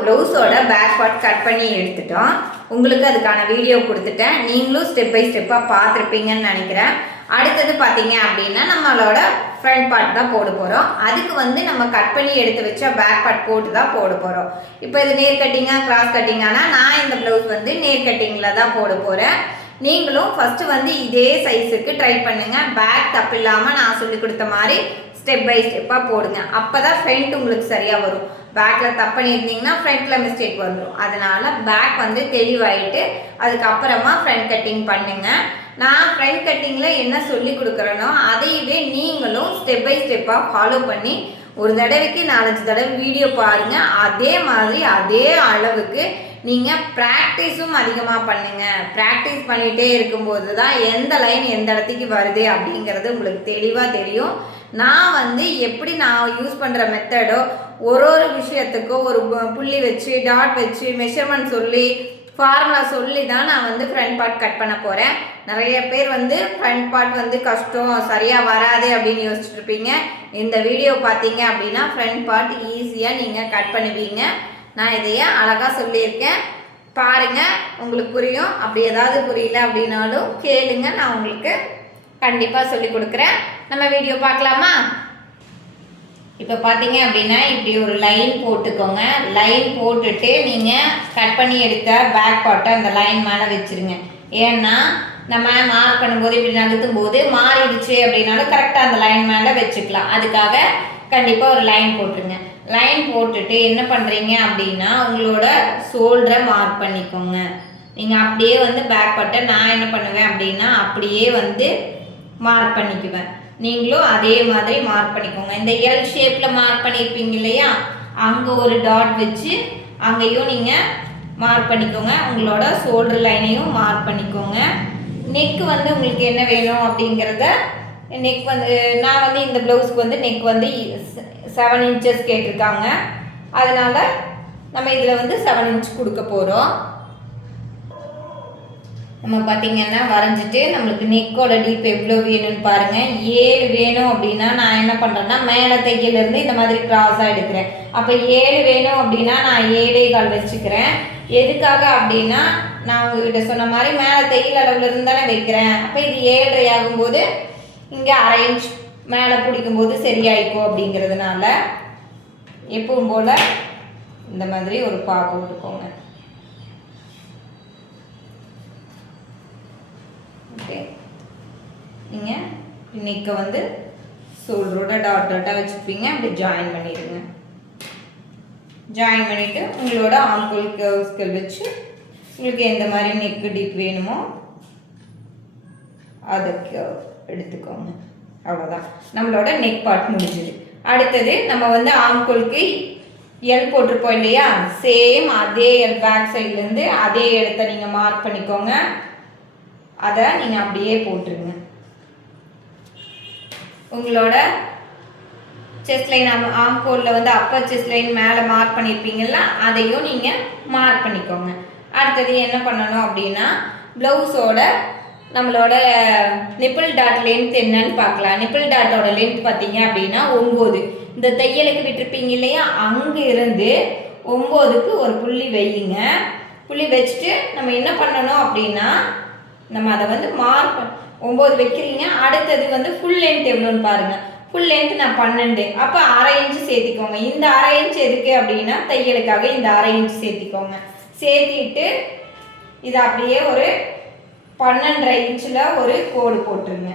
ப்ளவுஸோட back part cut பண்ணி எடுத்துட்டோம். உங்களுக்கு அதுக்கான வீடியோ கொடுத்துட்டேன். நீங்களும் ஸ்டெப் பை ஸ்டெப்பாக பார்த்துருப்பீங்கன்னு நினைக்கிறேன். அடுத்தது பார்த்தீங்க அப்படின்னா நம்மளோட ஃப்ரண்ட் பார்ட் தான் போட போகிறோம். அதுக்கு நம்ம கட் பண்ணி எடுத்து வச்சா பேக் பார்ட் போட்டு தான் போட போகிறோம். இப்போ இது நேர் கட்டிங்காக கிராஸ் கட்டிங்கானா நான் இந்த ப்ளவுஸ் நேர் கட்டிங்கில் தான் போட போகிறேன். நீங்களும் ஃபஸ்ட்டு இதே சைஸுக்கு ட்ரை பண்ணுங்கள். பேக் தப்பு இல்லாமல் நான் சொல்லி கொடுத்த மாதிரி ஸ்டெப் பை ஸ்டெப்பாக போடுங்க. அப்போ தான் ஃப்ரண்ட் உங்களுக்கு சரியாக வரும். பேக்கில் தப்பு பண்ணியிருந்தீங்கன்னா ஃப்ரண்ட்டில் மிஸ்டேக் வந்துடும். அதனால் பேக் தெளிவாயிட்டு அதுக்கப்புறமா ஃப்ரண்ட் கட்டிங் பண்ணுங்கள். நான் ஃப்ரண்ட் கட்டிங்கில் என்ன சொல்லி கொடுக்குறேனோ அதையவே நீங்களும் ஸ்டெப் பை ஸ்டெப்பாக ஃபாலோ பண்ணி ஒரு தடவைக்கு 4-5 தடவை வீடியோ பாருங்கள். அதே மாதிரி அதே அளவுக்கு நீங்கள் ப்ராக்டிஸும் அதிகமாக பண்ணுங்கள். ப்ராக்டிஸ் பண்ணிகிட்டே இருக்கும்போது தான் எந்த லைன் எந்த இடத்துக்கு வருது அப்படிங்கிறது உங்களுக்கு தெளிவாக தெரியும். நான் எப்படி நான் யூஸ் பண்ணுற மெத்தடோ ஒரு விஷயத்துக்கும் ஒரு புள்ளி வச்சு டாட் வச்சு மெஷர்மெண்ட் சொல்லி ஃபார்முலா சொல்லி தான் நான் ஃப்ரண்ட் பார்ட் கட் பண்ண போகிறேன். நிறைய பேர் ஃப்ரண்ட் பார்ட் கஷ்டம் சரியாக வராது அப்படின்னு யோசிச்சுட்டு இருப்பீங்க. இந்த வீடியோ பார்த்தீங்க அப்படின்னா ஃப்ரண்ட் பார்ட் ஈஸியாக நீங்கள் கட் பண்ணுவீங்க. நான் இதையே அழகாக சொல்லியிருக்கேன், பாருங்கள், உங்களுக்கு புரியும். அப்படி ஏதாவது புரியல அப்படின்னாலும் கேளுங்க, நான் உங்களுக்கு கண்டிப்பாக சொல்லி கொடுக்குறேன். நம்ம வீடியோ பார்க்கலாமா? இப்போ பார்த்தீங்க அப்படின்னா இப்படி ஒரு லைன் போட்டுக்கோங்க. லைன் போட்டுட்டு நீங்கள் கட் பண்ணி எடுத்த பேக் பார்ட்டை அந்த லைன் மேலே வச்சுருங்க. ஏன்னா நம்ம மார்க் பண்ணும்போது இப்படி நகர்த்தும் போது மாறிடுச்சு அப்படின்னாலும் கரெக்டாக அந்த லைன் மேலே வச்சுக்கலாம். அதுக்காக கண்டிப்பாக ஒரு லைன் போட்டுருங்க. லைன் போட்டுட்டு என்ன பண்ணுறீங்க அப்படின்னா உங்களோட ஷோல்டரை மார்க் பண்ணிக்கோங்க. நீங்கள் அப்படியே பேக் பார்ட்டை நான் என்ன பண்ணுவேன் அப்படின்னா அப்படியே மார்க் பண்ணிக்குவேன். நீங்களும் அதே மாதிரி மார்க் பண்ணிக்கோங்க. இந்த எல் ஷேப்பில் மார்க் பண்ணியிருப்பீங்க இல்லையா, அங்கே ஒரு டாட் வச்சு அங்கேயும் நீங்கள் மார்க் பண்ணிக்கோங்க. உங்களோட ஷோல்டர் லைனையும் மார்க் பண்ணிக்கோங்க. நெக் உங்களுக்கு என்ன வேணும் அப்படிங்கிறத நெக் நான் இந்த ப்ளவுஸ்க்கு நெக் 7 இன்ச்சஸ் கேட்டிருக்காங்க. அதனால் நம்ம இதில் 7 இன்ச் கொடுக்க போகிறோம். நம்ம பார்த்திங்கன்னா வரைஞ்சிட்டு நம்மளுக்கு நெக்கோட டீப் எவ்வளோ வேணும்னு பாருங்கள். 7 வேணும் அப்படின்னா நான் என்ன பண்ணுறேன்னா மேலே தையலேருந்து இந்த மாதிரி கிராஸாக எடுக்கிறேன். அப்போ 7 வேணும் அப்படின்னா நான் 7.25 வச்சுக்கிறேன். எதுக்காக அப்படின்னா நான் உங்ககிட்ட சொன்ன மாதிரி மேலே தையல் அளவுலேருந்து தானே வைக்கிறேன். அப்போ இது 7.5 ஆகும்போது இங்கே 1/2 இன்ச் மேலே பிடிக்கும்போது சரியாயிக்கும். அப்படிங்கிறதுனால எப்பவும் போல் இந்த மாதிரி ஒரு பா போட்டுக்கோங்க. ஓகே, நீங்கள் இன்னைக்கு ஷோல்டரோட டாட்டாக வச்சுப்பீங்க. அப்படி ஜாயின் பண்ணிடுங்க. ஜாயின் பண்ணிவிட்டு உங்களோட ஆம்கோல் கர்வ்ஸ்கள் வச்சு உங்களுக்கு எந்த மாதிரி நெக்கு டீப் வேணுமோ அதுக்கு எடுத்துக்கோங்க. அவ்வளோதான், நம்மளோட நெக் பார்ட் முடிஞ்சுது. அடுத்தது நம்ம ஆம்கோலுக்கு எல் போட்டிருப்போம் இல்லையா, சேம் அதே எல் பேக் சைட்லேருந்து அதே இடத்த நீங்கள் மார்க் பண்ணிக்கோங்க. அதை நீங்கள் அப்படியே போட்டுருங்க. உங்களோட செஸ்ட் லைன் ஆம்கோலில் அப்பர் செஸ்ட் லைன் மேலே மார்க் பண்ணியிருப்பீங்கள்ல, அதையும் நீங்கள் மார்க் பண்ணிக்கோங்க. அடுத்தது என்ன பண்ணணும் அப்படின்னா ப்ளவுஸோட நம்மளோட நிப்பிள் டாட் லென்த் என்னன்னு பார்க்கலாம். நிப்பிள் டாட்டோட லென்த் பார்த்தீங்க அப்படின்னா 9. இந்த தையலுக்கு விட்டுருப்பீங்க இல்லையா, அங்கே இருந்து 9க்கு ஒரு புள்ளி வையுங்க. புள்ளி வச்சுட்டு நம்ம என்ன பண்ணணும் அப்படின்னா நம்ம அதை மார்க் 9 வைக்கிறீங்க. அடுத்தது ஃபுல் லென்த் எவ்வளோன்னு பாருங்கள். ஃபுல் லென்த் நான் 12. அப்போ 1/2 இன்ச்சு சேர்த்திக்கோங்க. இந்த 1/2 இன்ச் எதுக்கு அப்படின்னா தையலுக்காக இந்த 1/2 இன்ச் சேர்த்திக்கோங்க. சேர்த்திட்டு இதை அப்படியே ஒரு 12.5 இன்ச்சில் ஒரு கோடு போட்டுருங்க.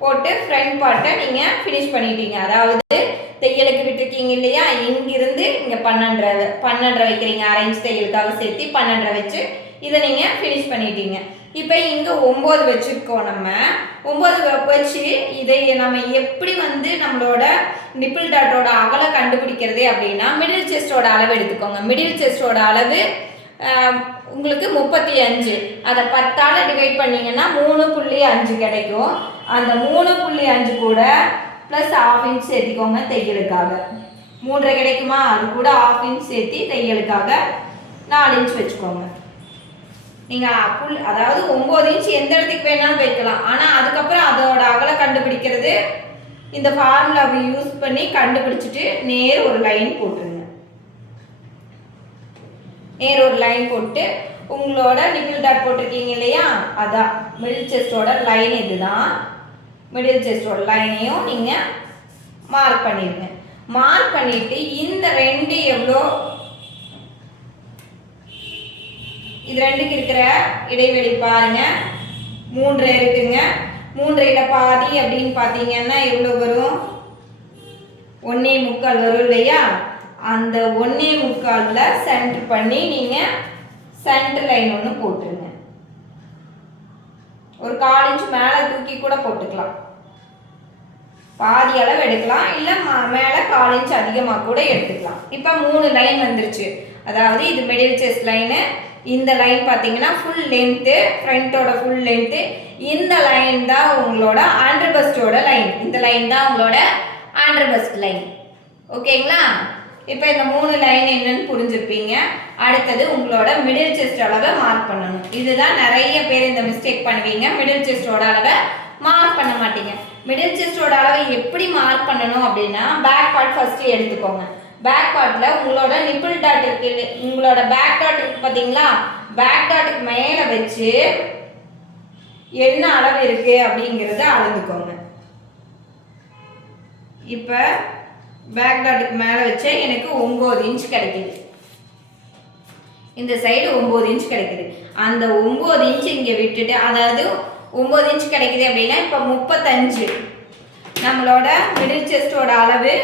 போட்டு ஃப்ரண்ட் பார்ட்டை நீங்கள் ஃபினிஷ் பண்ணிட்டீங்க. அதாவது தையலுக்கு விட்டுருக்கீங்க இல்லையா, இங்கிருந்து இங்கே 12.5 வைக்கிறீங்க. 1/2 இன்ச் தையலுக்காக சேர்த்து 12.5 வச்சு இதை நீங்கள் ஃபினிஷ் பண்ணிட்டீங்க. இப்போ இங்கே 9 வச்சுருக்கோம். நம்ம 9 வச்சு இதை நம்ம எப்படி நம்மளோட நிப்பிள் டாட்டோட அகலை கண்டுபிடிக்கிறது அப்படின்னா மிடில் செஸ்டோட அளவு எடுத்துக்கோங்க. மிடில் செஸ்டோட அளவு உங்களுக்கு 35. அதை 10ஆல் டிவைட் பண்ணிங்கன்னா 3.5 கிடைக்கும். அந்த 3.5 கூட ப்ளஸ் 1/2 இன்ச் சேர்த்திக்கோங்க தையலுக்காக. 3.5 கிடைக்குமா, அது கூட 1/2 இன்ச் சேர்த்தி தையலுக்காக 4 இன்ச் வச்சுக்கோங்க. நீங்கள் அதாவது 9 இன்ச் எந்த இடத்துக்கு வேணாலும் வைக்கலாம். ஆனால் அதுக்கப்புறம் அதோட அகலை கண்டுபிடிக்கிறது இந்த ஃபார்முலாவை யூஸ் பண்ணி கண்டுபிடிச்சிட்டு நேர் ஒரு லைன் போட்டுருங்க. நேர் ஒரு லைன் போட்டு உங்களோட நிப்பிள் டாட் போட்டிருக்கீங்க இல்லையா, அதான் மிடில் செஸ்டோட லைன். இதுதான் மிடில் செஸ்டோட லைனையும் நீங்கள் மார்க் பண்ணிடுங்க. மார்க் பண்ணிட்டு இந்த ரெண்டு எவ்வளோ, இது ரெண்டுக்கு இருக்கிற இடைவெளி பாருங்க, 3 இருக்குங்க. 3 பாதி அப்படின்னு பார்த்தீங்கன்னா எவ்வளோ வரும், 1.25 வரும் இல்லையா. அந்த 1.25 சென்டர் பண்ணி நீங்கள் சென்டர் லைன் ஒன்று போட்டுருங்க. ஒரு 1/4 இன்ச் மேலே தூக்கி கூட போட்டுக்கலாம், பாதி அளவு எடுக்கலாம், இல்லை மேலே 1/4 இன்ச் அதிகமாக கூட எடுத்துக்கலாம். இப்போ 3 லைன் வந்துருச்சு. அதாவது இது மிடில் செஸ்ட் லைனு, இந்த லைன் பார்த்தீங்கன்னா ஃபுல் லென்த்து, ஃப்ரண்ட்டோட ஃபுல் லென்த்து. இந்த லைன் தான் உங்களோட அண்டர் பஸ்டோட லைன். இந்த லைன் தான் உங்களோட அண்டர் பஸ்ட் லைன். ஓகேங்களா? இப்போ இந்த 3 லைன் என்னன்னு புரிஞ்சுருப்பீங்க. அடுத்தது உங்களோட மிடில் செஸ்ட் அளவை மார்க் பண்ணணும். இதுதான் நிறைய பேர் இந்த மிஸ்டேக் பண்ணுவீங்க, மிடில் செஸ்டோட அளவை மார்க் பண்ண மாட்டீங்க. மிடில் செஸ்டோட அளவை எப்படி மார்க் பண்ணணும் அப்படின்னா, பேக் பார்ட் ஃபர்ஸ்ட் எடுத்துக்கோங்க. பேக் பார்ட்டில் உங்களோட நிப்பிள் டாட் இருக்கு, உங்களோட பேக் டாட் இருக்கு பார்த்தீங்களா, பேக் டாட்டுக்கு மேலே வச்சு என்ன அளவு இருக்கு அப்படிங்கிறத அளந்துக்கோங்க. இப்போ பேக் டாட்டுக்கு மேலே வச்சா எனக்கு 9 இன்ச் கிடைக்குது. இந்த சைடு 9 இன்ச் கிடைக்குது. அந்த 9 இன்ச் இங்கே விட்டுட்டு, அதாவது 9 இன்ச் கிடைக்குது அப்படின்னா இப்போ 35, நம்மளோட மிடில் செஸ்டோட அளவு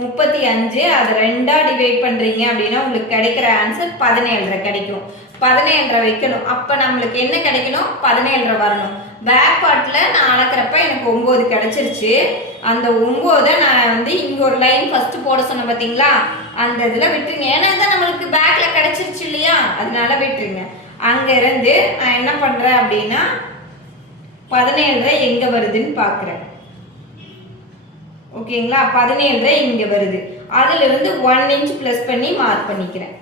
35, அதை 2ஆக டிவைட் பண்ணுறீங்க அப்படின்னா உங்களுக்கு கிடைக்கிற ஆன்சர் 17.5 கிடைக்கும். 17.5 வைக்கணும். அப்போ நம்மளுக்கு என்ன கிடைக்கணும், 17.5 வரணும். பேக் பார்ட்டில் நான் அளக்கிறப்ப எனக்கு 9 கிடச்சிருச்சு. அந்த 9 நான் வந்து இங்கே ஒரு லைன் ஃபஸ்ட்டு போட சொன்னேன் பார்த்தீங்களா, அந்த இதில் விட்டுருங்க. ஏன்னா தான் நம்மளுக்கு பேக்கில் கிடச்சிருச்சு இல்லையா, அதனால விட்டுருங்க. அங்கேருந்து நான் என்ன பண்ணுறேன் அப்படின்னா 17.5 எங்கே வருதுன்னு பார்க்குறேன். ஓகேங்களா, 17.5 இங்கே வருது. அதிலிருந்து 1 இன்ச் ப்ளஸ் பண்ணி மார்க் பண்ணிக்கிறேன்.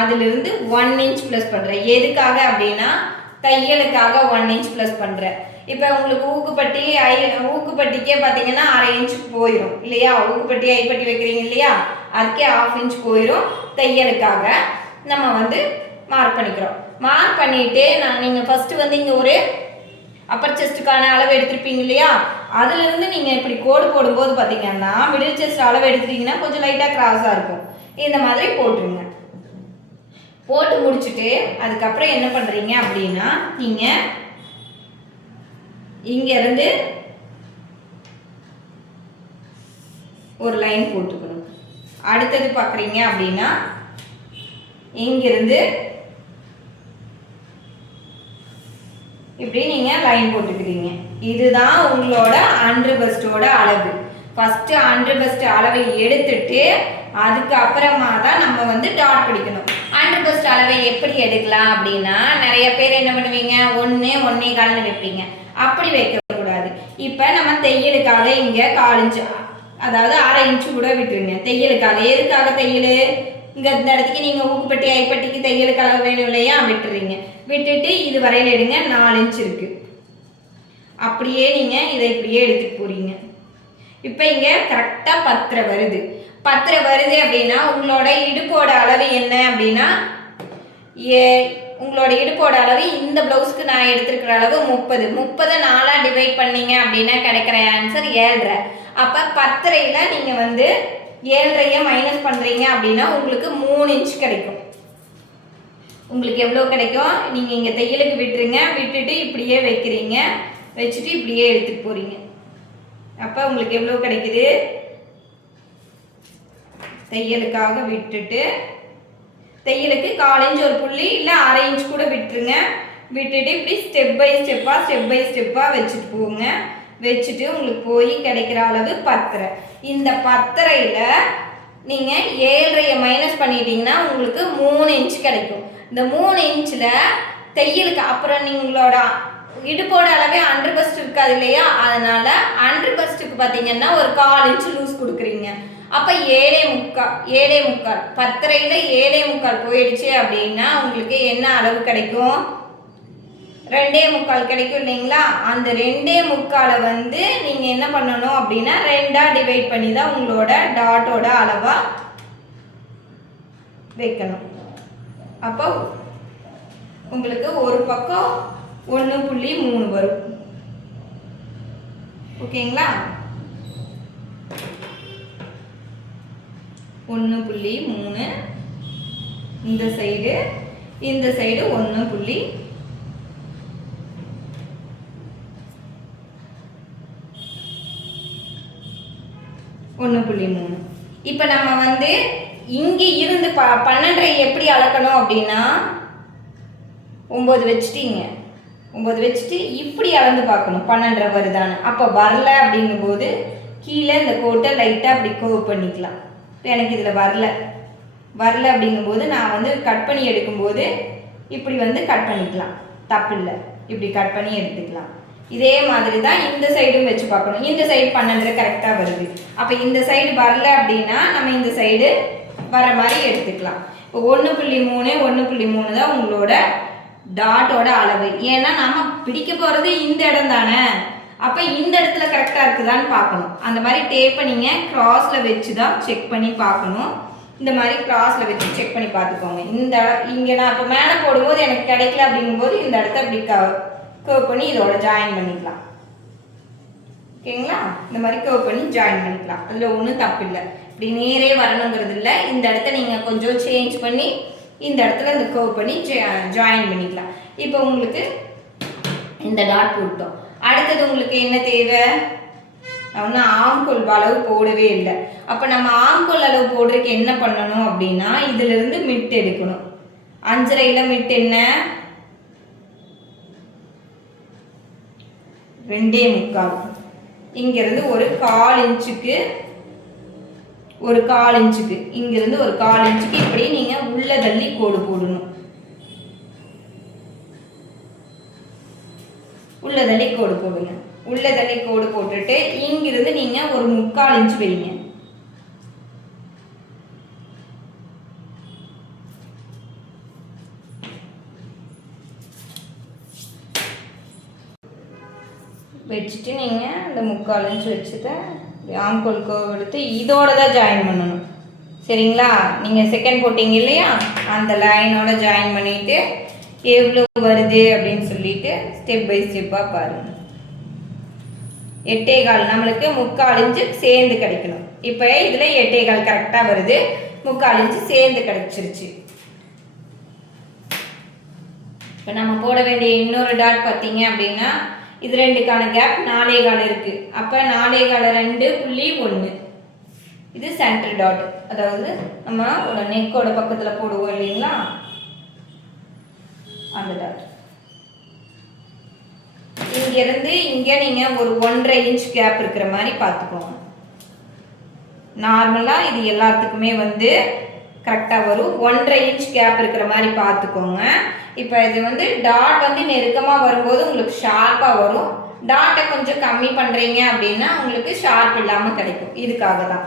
அதிலிருந்து 1 இன்ச் ப்ளஸ் பண்ணுறேன். எதுக்காக அப்படின்னா தையலுக்காக 1 இன்ச் ப்ளஸ் பண்ணுறேன். இப்போ உங்களுக்கு ஊக்குப்பட்டிக்கே பார்த்தீங்கன்னா 1/2 இன்ச் போயிடும் இல்லையா, ஊக்குப்பட்டி ஐப்பட்டி வைக்கிறீங்க இல்லையா, அதுக்கே 1/2 இன்ச் போயிடும். தையலுக்காக நம்ம வந்து மார்க் பண்ணிக்கிறோம். மார்க் பண்ணிவிட்டு நீங்கள் ஃபஸ்ட்டு வந்து இங்கே ஒரு அப்பர் செஸ்ட்டுக்கான அளவு எடுத்துருப்பீங்க இல்லையா, அதுலேருந்து நீங்கள் இப்படி கோடு போடும்போது பார்த்தீங்கன்னா மிடில் செஸ்ட் அளவு எடுத்துட்டீங்கன்னா கொஞ்சம் லைட்டாக கிராஸாக இருக்கும். இந்த மாதிரி போட்டுருங்க. போட்டு முடிச்சுட்டு அதுக்கப்புறம் என்ன பண்ணுறீங்க அப்படின்னா, நீங்கள் இங்கேருந்து ஒரு லைன் போட்டுக்கணும். அடுத்தது பார்க்குறீங்க அப்படின்னா இங்கிருந்து இப்படி நீங்கள் லைன் போட்டுக்கிறீங்க. இதுதான் உங்களோட அண்டர் பஸ்டோட அளவு. ஃபஸ்ட்டு அண்டர் பஸ்ட் அளவை எடுத்துட்டு அதுக்கப்புறமா தான் நம்ம வந்து டாட் பிடிக்கணும். அண்டர் பஸ்ட் அளவை எப்படி எடுக்கலாம் அப்படின்னா, நிறைய பேர் என்ன பண்ணுவீங்க, 1 1.25 வைப்பீங்க. அப்படி வைக்கக்கூடாது. இப்போ நம்ம தையலுக்காக இங்கே 1/4 இன்ச்சு, அதாவது 1/2 இன்ச்சு கூட விட்டுருங்க தையலுக்காக. எதுக்காக தையல், இங்கே இந்த இடத்துக்கு நீங்கள் ஊக்குப்பட்டி ஐப்பட்டிக்கு தையலுக்கு அளவு வேணும் இல்லையா, விட்டுறீங்க. விட்டுட்டு இது வரையில் எடுங்க, 4 இன்ச் இருக்குது. அப்படியே நீங்கள் இதை இப்படியே எடுத்துகிட்டு போகிறீங்க. இப்போ இங்கே கரெக்டாக 10 வருது. 10 வருது அப்படின்னா உங்களோட இடுப்போட அளவு என்ன அப்படின்னா, உங்களோட இடுப்போட அளவு இந்த ப்ளவுஸ்க்கு நான் எடுத்துருக்கிற அளவு 30. 30 4ஆக டிவைட் பண்ணீங்க அப்படின்னா கிடைக்கிற ஆன்சர் 7.5. அப்போ 10.5 நீங்கள் வந்து 7.5 மைனஸ் பண்ணுறீங்க அப்படின்னா உங்களுக்கு 3 இன்ச் கிடைக்கும். உங்களுக்கு எவ்வளோ கிடைக்கும், நீங்கள் இங்கே தையலுக்கு விட்டுருங்க, விட்டுட்டு இப்படியே வைக்கிறீங்க, வச்சுட்டு இப்படியே எடுத்துகிட்டு போகிறீங்க. அப்போ உங்களுக்கு எவ்வளோ கிடைக்குது, தையலுக்காக விட்டுட்டு தையலுக்கு 1/4 இன்ச் ஒரு புள்ளி இல்லை 1/2 இன்ச் கூட விட்டுருங்க. விட்டுட்டு இப்படி ஸ்டெப் பை ஸ்டெப்பாக வச்சுட்டு போங்க. வச்சுட்டு உங்களுக்கு போய் கிடைக்கிற அளவு 10.5. இந்த 10.5ல் நீங்கள் 7.5 மைனஸ் பண்ணிட்டீங்கன்னா உங்களுக்கு 3 இன்ச் கிடைக்கும். இந்த 3 இன்ச்சில் தையலுக்கு அப்புறம் நீங்களோட இடுப்போட அளவே அண்டர் பஸ்ட் இருக்காது இல்லையா, அதனால் அண்டர் பஸ்ட்டுக்கு பார்த்தீங்கன்னா ஒரு 1/4 இன்ச் லூஸ் கொடுக்குறீங்க. அப்போ 7.25 10.5ல் 7.25 போயிடுச்சு அப்படின்னா உங்களுக்கு என்ன அளவு கிடைக்கும், 2.25 கிடைக்கும் இல்லைங்களா. அந்த 2.25 வந்து நீங்கள் என்ன பண்ணணும் அப்படின்னா 2ஆக டிவைட் பண்ணி தான் உங்களோட டாட்டோட அளவாக வைக்கணும். அப்போ உங்களுக்கு ஒரு பக்கம் 1.3 வரும். ஓகேங்களா? 1.3 இந்த சைடு 1.3. இப்போ நம்ம வந்து இங்கே இருந்து 12 எப்படி அளக்கணும் அப்படின்னா 9 வச்சுட்டீங்க. 9 வச்சுட்டு இப்படி அளந்து பார்க்கணும் 12 வருதான்னு. அப்போ வரல அப்படிங்கும்போது கீழே இந்த கோட்டை லைட்டாக அப்படி கர்வ் பண்ணிக்கலாம். இப்போ எனக்கு இதில் வரல அப்படிங்கும்போது நான் வந்து கட் பண்ணி எடுக்கும்போது இப்படி வந்து கட் பண்ணிக்கலாம், தப்பு இல்லை. இப்படி கட் பண்ணி எடுத்துக்கலாம். இதே மாதிரி தான் இந்த சைடும் வச்சு பார்க்கணும். இந்த சைடு 12 கரெக்டாக வருது. அப்போ இந்த சைடு வரல அப்படின்னா நம்ம இந்த சைடு வர மாதிரி எடுத்துக்கலாம். இப்போ 1.3 தான் உங்களோட டாட்டோட அளவு. ஏன்னா நம்ம பிடிக்க போகிறது இந்த இடம் தானே. அப்போ இந்த இடத்துல கரெக்டாக இருக்குதான்னு பார்க்கணும். அந்த மாதிரி டேப்பை நீங்கள் கிராஸில் வச்சு தான் செக் பண்ணி பார்க்கணும். இந்த மாதிரி கிராஸில் வச்சு செக் பண்ணி பார்த்துக்கோங்க. இங்கே நான் இப்போ மேலே போடும்போது எனக்கு கிடைக்கல அப்படிங்கும்போது இந்த இடத்த அப்படி கர்வ் பண்ணி இதோட ஜாயின் பண்ணிக்கலாம். ஓகேங்களா? இந்த மாதிரி கர்வ் பண்ணி ஜாயின் பண்ணிக்கலாம். அதில் ஒன்றும் தப்பு இல்லை. இப்படி நேரே வரணுங்கிறது இல்லை. இந்த இடத்த நீங்கள் கொஞ்சம் சேஞ்ச் பண்ணி இந்த இடத்துல இந்த கர்வ் பண்ணி ஜாயின் பண்ணிக்கலாம். இப்போ உங்களுக்கு இந்த டாட் போட்டோம். அடுத்தது உங்களுக்கு என்ன தேவை? ஒன்றும் ஆம்கோல் அளவு போடவே இல்லை. அப்போ நம்ம ஆம்கோல் அளவு போடுறதுக்கு என்ன பண்ணணும் அப்படின்னா இதிலிருந்து மிட் எடுக்கணும். 5.5 மிட் என்ன? 2.25. இங்கிருந்து ஒரு 1/4 இன்ச்சுக்கு இங்கிருந்து ஒரு 1/4 இன்ச்சுக்கு இப்படி நீங்க உள்ள தள்ளி கோடு போடணும். உள்ள தள்ளி கோடு போடுங்க. உள்ள தள்ளி கோடு போட்டுட்டு இங்கிருந்து நீங்க ஒரு 3/4 இன்ச் வைங்க. வச்சுட்டு நீங்கள் இந்த 3/4 இன்ச் வச்சுட்டு ஆம்கோல் கர்வ் எடுத்து இதோட தான் ஜாயின் பண்ணணும். சரிங்களா? நீங்கள் செகண்ட் போட்டிங்க இல்லையா, அந்த லைனோட ஜாயின் பண்ணிவிட்டு எவ்வளோ வருது அப்படின்னு சொல்லிட்டு ஸ்டெப் பை ஸ்டெப்பாக பாருங்கள். 8.25 நம்மளுக்கு 3/4 இன்ச்சு சேர்ந்து கிடைக்கணும். இப்போ இதில் 8.25 கரெக்டாக வருது. 3/4 இன்ச்சு சேர்ந்து கிடைச்சிருச்சு. இப்போ நம்ம போட வேண்டிய இன்னொரு டாட் பார்த்தீங்க அப்படின்னா இது 2க்கான கேப் 4.25 இருக்குது. அப்போ 4.25 2.1 இது சென்டர் டாட். அதாவது நம்ம நெக்கோட பக்கத்தில் போடுவோம் இல்லைங்களா, அந்த டாட். இங்கிருந்து இங்கே நீங்கள் ஒரு 1.5 இன்ச் கேப் இருக்கிற மாதிரி பார்த்துக்கோங்க. நார்மலாக இது எல்லாத்துக்குமே வந்து கரெக்டாக வரும். 1.5 இன்ச் கேப் இருக்கிற மாதிரி பார்த்துக்கோங்க. இப்போ இது வந்து டாட் வந்து நெருக்கமாக வரும்போது உங்களுக்கு ஷார்ப்பாக வரும். டாட்டை கொஞ்சம் கம்மி பண்ணுறீங்க அப்படின்னா உங்களுக்கு ஷார்ப் இல்லாமல் கிடைக்கும். இதுக்காக தான்.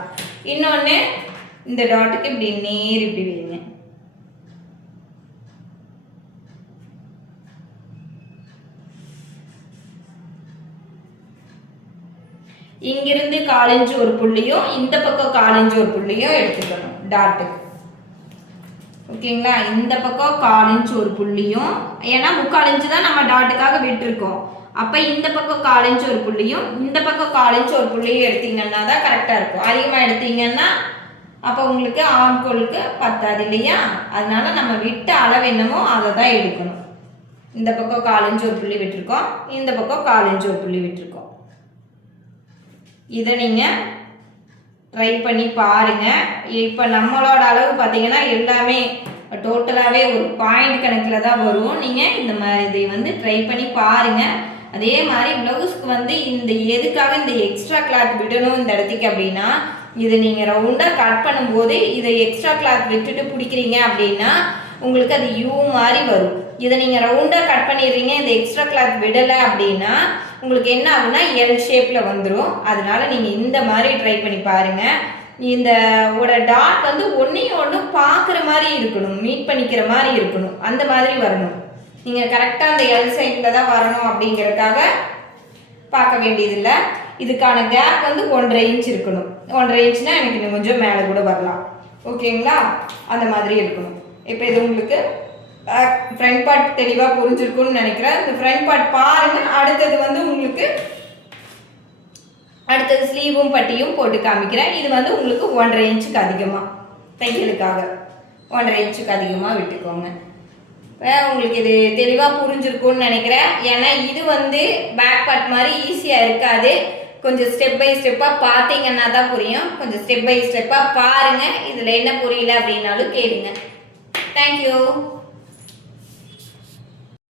இன்னொன்று இந்த டாட்டுக்கு இப்படி நேர் இப்படி வைங்க. இங்கிருந்து 1/4 இன்ச் ஒரு புள்ளியும் இந்த பக்கம் 1/4 இன்ச் ஒரு புள்ளியும் எடுத்துக்கணும் டாட்டுக்கு. ஓகேங்களா? இந்த பக்கம் 1/4 இன்ச் ஒரு புள்ளியும், ஏன்னா 3/4 இன்ச்சு தான் நம்ம டாட்டுக்காக விட்டுருக்கோம். அப்போ இந்த பக்கம் 1/4 இன்ச் ஒரு புள்ளியும் இந்த பக்கம் 1/4 இன்ச் ஒரு புள்ளியும் எடுத்தீங்கன்னா தான் கரெக்டாக இருக்கும். அதிகமாக எடுத்தீங்கன்னா அப்போ உங்களுக்கு ஆம்கோலுக்கு பத்தாது இல்லையா? அதனால நம்ம விட்ட அளவு என்னமோ அதை தான் எடுக்கணும். இந்த பக்கம் 1/4 இன்ச் ஒரு புள்ளி விட்டுருக்கோம், இந்த பக்கம் 1/4 இன்ச் ஒரு புள்ளி விட்டுருக்கோம். இதை நீங்கள் ட்ரை பண்ணி பாருங்கள். இப்போ நம்மளோட அளவு பார்த்தீங்கன்னா எல்லாமே டோட்டலாகவே ஒரு பாயிண்ட் கணக்கில் தான் வரும். நீங்கள் இந்த மாதிரி இதை வந்து ட்ரை பண்ணி பாருங்கள். அதே மாதிரி ப்ளவுஸ்க்கு வந்து இந்த எதுக்காக இந்த எக்ஸ்ட்ரா கிளாத் விடணும் இந்த இடத்துக்கு அப்படின்னா, இதை நீங்கள் ரவுண்டாக கட் பண்ணும்போது இதை எக்ஸ்ட்ரா கிளாத் விட்டுட்டு பிடிக்கிறீங்க அப்படின்னா உங்களுக்கு அது யூ மாதிரி வரும். இதை நீங்கள் ரவுண்டாக கட் பண்ணிடுறீங்க, இந்த எக்ஸ்ட்ரா கிளாத் விடலை அப்படின்னா உங்களுக்கு என்ன ஆகுனா எல் ஷேப்பில் வந்துடும். அதனால நீங்கள் இந்த மாதிரி ட்ரை பண்ணி பாருங்கள். இந்த ஒரு டாட் வந்து ஒன்றையும் ஒன்று பார்க்குற மாதிரி இருக்கணும், மீட் பண்ணிக்கிற மாதிரி இருக்கணும், அந்த மாதிரி வரணும். நீங்கள் கரெக்டாக அந்த எல் சைடில் தான் வரணும் அப்படிங்கிறதுக்காக பார்க்க வேண்டியதில்லை. இதுக்கான கேப் வந்து 1.5 இன்ச் இருக்கணும். 1.5 இன்ச்னா எனக்கு இன்னும் கொஞ்சம் மேலே கூட வரலாம். ஓகேங்களா? அந்த மாதிரி இருக்கணும். இப்போ இது உங்களுக்கு ஃப்ரண்ட் பார்ட் தெளிவாக புரிஞ்சிருக்கும்னு நினைக்கிறேன். இந்த ஃப்ரண்ட் பார்ட் பாருங்கள். அடுத்தது வந்து உங்களுக்கு அடுத்தது ஸ்லீவும் பட்டியும் போட்டு காமிக்கிறேன். இது வந்து உங்களுக்கு 1.5 இன்ச்சுக்கு அதிகமாக தையலுக்காக 1.5 இன்ச்சுக்கு அதிகமாக விட்டுக்கோங்க. இப்போ உங்களுக்கு இது தெளிவாக புரிஞ்சிருக்கும்னு நினைக்கிறேன். ஏன்னா இது வந்து பேக் பார்ட் மாதிரி ஈஸியாக இருக்காது. கொஞ்சம் ஸ்டெப் பை ஸ்டெப்பாக பார்த்தீங்கன்னா தான் புரியும். கொஞ்சம் ஸ்டெப் பை ஸ்டெப்பாக பாருங்கள். இதில் என்ன புரியல அப்படின்னாலும் கேளுங்க. தேங்க்யூ.